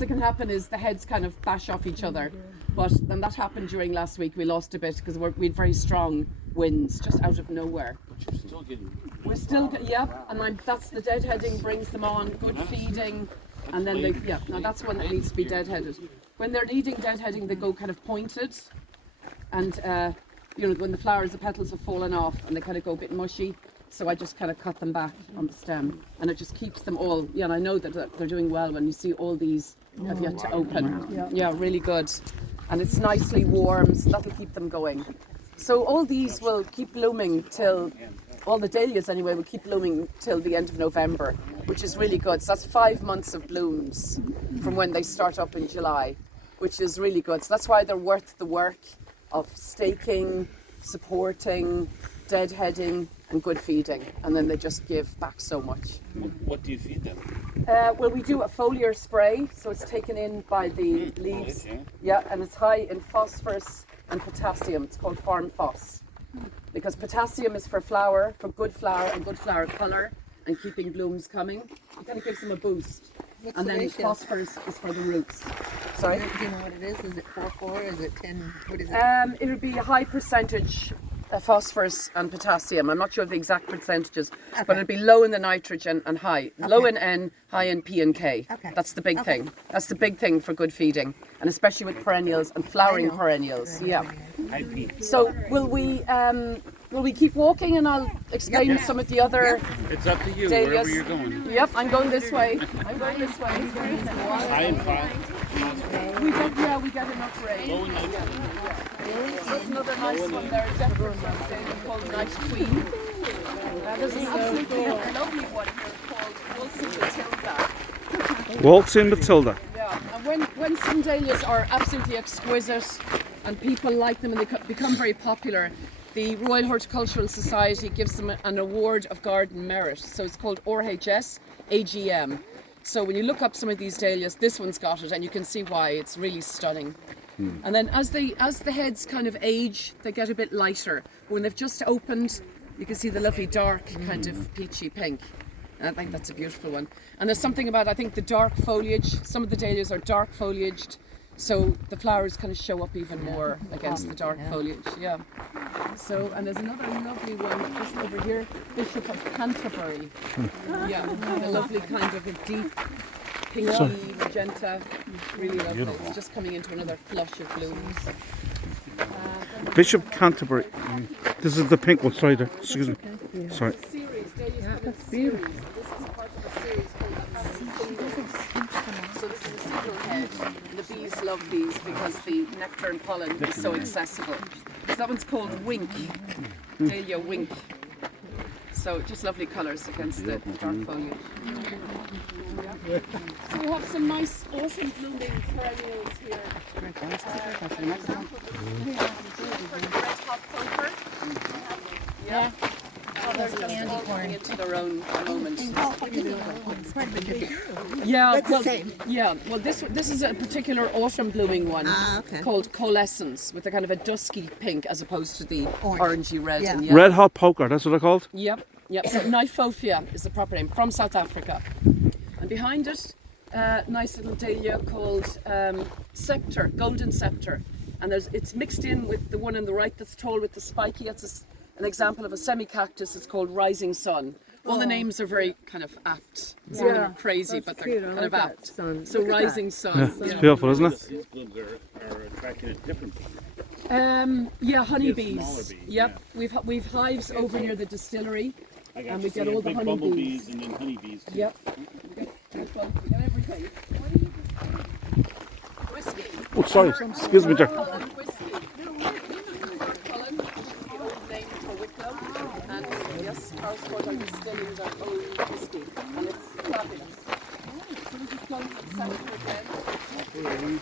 that can happen is the heads kind of bash off each other. And that happened during last week. We lost a bit because we had very strong winds just out of nowhere. But you're still getting... We're still, and that's the deadheading brings them on, good feeding, and then now that's one that needs to be deadheaded. When they're needing deadheading, they go kind of pointed, and when the flowers, the petals have fallen off and they kind of go a bit mushy, so I just kind of cut them back on the stem, and it just keeps them all, and I know that they're doing well when you see all these have yet to open. Yeah, really good. And it's nicely warm, so that'll keep them going. So all these will keep blooming till, all the dahlias anyway, will keep blooming till the end of November, which is really good. So that's 5 months of blooms from when they start up in July, which is really good. So that's why they're worth the work of staking, supporting, deadheading, and good feeding. And then they just give back so much. What do you feed them? Well, we do a foliar spray, so it's taken in by the leaves. Yeah, and it's high in phosphorus and potassium. It's called Farm Phos. Because potassium is for flower, for good flower and good flower colour and keeping blooms coming. It kind of gives them a boost. And then phosphorus is for the roots. Sorry? Do you know what it is? Is it 4-4? Is it 10? What is it? It would be a high percentage phosphorus and potassium. I'm not sure of the exact percentages, but it'd be low in the nitrogen and high. Low in N, high in P and K. That's the big thing. That's the big thing for good feeding, and especially with perennials and flowering perennials. Yeah. So will we keep walking, and I'll explain some of the other It's up to you, dahlias. wherever you're going. Yep, I'm going this way. I'm going this way. High and flat. We get enough rain. There's another nice one there, a different one called Night Queen. There's an absolutely lovely one here called Waltzing Matilda. Waltzing Matilda. Yeah, and when some dahlias are absolutely exquisite and people like them and they become very popular, the Royal Horticultural Society gives them an award of garden merit. So it's called RHS AGM. So when you look up some of these dahlias, this one's got it, and you can see why. It's really stunning. And then as the heads kind of age, they get a bit lighter. When they've just opened, you can see the lovely dark kind of peachy pink. And I think that's a beautiful one. And there's something about, I think, the dark foliage. Some of the dahlias are dark foliaged, so the flowers kind of show up even more against the dark foliage. Yeah. So, and there's another lovely one just over here, Bishop of Canterbury. Yeah, a lovely kind of a deep pinky magenta, really lovely. It's just coming into another flush of blooms. Bishop Canterbury. This is the pink one. Sorry, there. Excuse me. Sorry. Series, dahlias come in series. This is part of a series called So this is a single head. And the bees love these because the nectar and pollen is so accessible. So that one's called Wink, Dahlia Wink. So just lovely colours against the dark foliage. So we have some nice autumn blooming perennials here. For example, we have red hot poker. Yeah. They're just all coming into their own moment. Yeah, well, this is a particular autumn blooming one called Coalescence, with a kind of a dusky pink as opposed to the orangey red and yellow. Red hot poker. That's what they're called. Yep. So Nyphophia is the proper name, from South Africa. And behind it, nice little dahlia called Scepter, Golden Scepter. And it's mixed in with the one on the right that's tall with the spiky. That's an example of a semi-cactus. It's called Rising Sun. All the names are very kind of apt. It's kind of crazy, but they're kind of apt. So Rising Sun. Yeah, it's beautiful, isn't it? These blooms are attracting a different bee. Honeybees. Yep. We've hives over near the distillery. And we get all the honeybees. Bumblebees and then honeybees too. Yep. We get everything. Whiskey. Oh, sorry. Excuse me, there. Whiskey. Cullen, the old name for Wicklow. And yes, Powerscourt are distilling their own whiskey. And it's fabulous. So this is closed at 7 again.